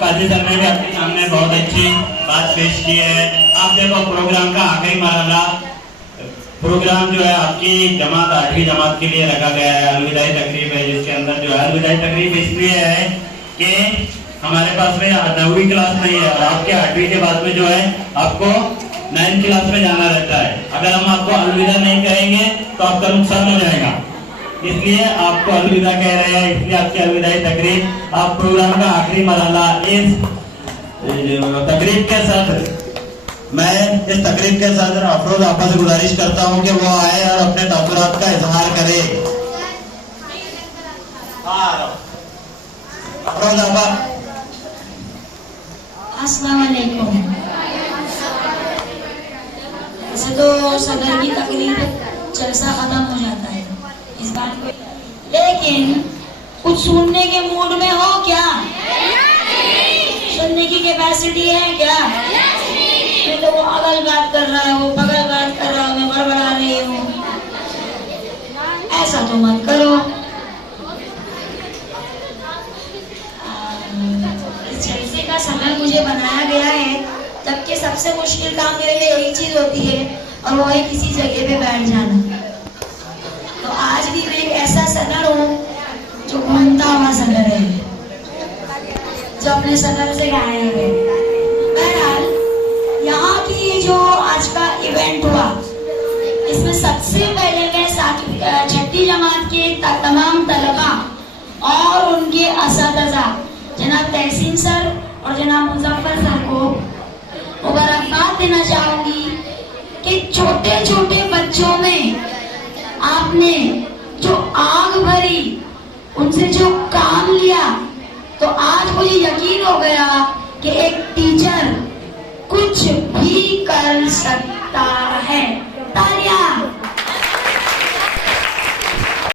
काजी sir ने भी आपके सामने बहुत अच्छी बात पेश की है। आप देखो प्रोग्राम का आखिरी मरहला, प्रोग्राम जो है आपकी जमात 8वीं जमात के लिए रखा गया है। अलविदाई तकरीब है, जिसके अंदर जो है अलविदाई तकरीब इसलिए है कि हमारे पास में 9वीं क्लास नहीं है और आपके 8वीं के बाद में जो है आपको 9th क्लास में जाना रहता है। अगर हम आपको अलविदा नहीं करेंगे तो आपका नुकसान हो जाएगा, इसलिए आपको अलविदा कह रहे हैं। इसलिए आपकी अलविदाई तकरीब, आप प्रोग्राम का आखिरी मरहला इस तकरीब के साथ, मैं इस तकरीब के साथ अफरोज आपा से गुजारिश करता हूं कि वो आए और अपने तासुरात का इजहार करे। अफरोज आपा। अस्सलाम वालेकुम। वैसे तो सदर की तकरीब जलसा खत्म हो जाता है इस बात को, लेकिन कुछ सुनने के मूड में हो क्या? सुनने की कैपेसिटी है क्या? तो वो अगल बात कर रहा है, वो बगल बात कर रहा है, मैं बड़बड़ा रही हूँ, ऐसा तो मत करो। इस जलसे का समय मुझे बनाया गया है, जबकि सबसे मुश्किल काम मेरे लिए यही चीज होती है और वो है किसी जगह पे बैठ जाना। तो आज भी मैं एक ऐसा सदर हूँ जो घूमता हुआ सदर है, जो अपने सदर से गायब है। बहरहाल यहाँ की जो आज का इवेंट हुआ, इसमें सबसे पहले मैं 6ठी जमात के तमाम तलबा और उनके असातिज़ा जनाब तहसीन सर और जनाब मुजफ्फर सर को मुबारकबाद देना चाहूंगी कि छोटे छोटे बच्चों में आपने जो आग भरी, उनसे जो काम लिया, तो आज मुझे यकीन हो गया कि एक टीचर कुछ भी कर सकता है। तालियां।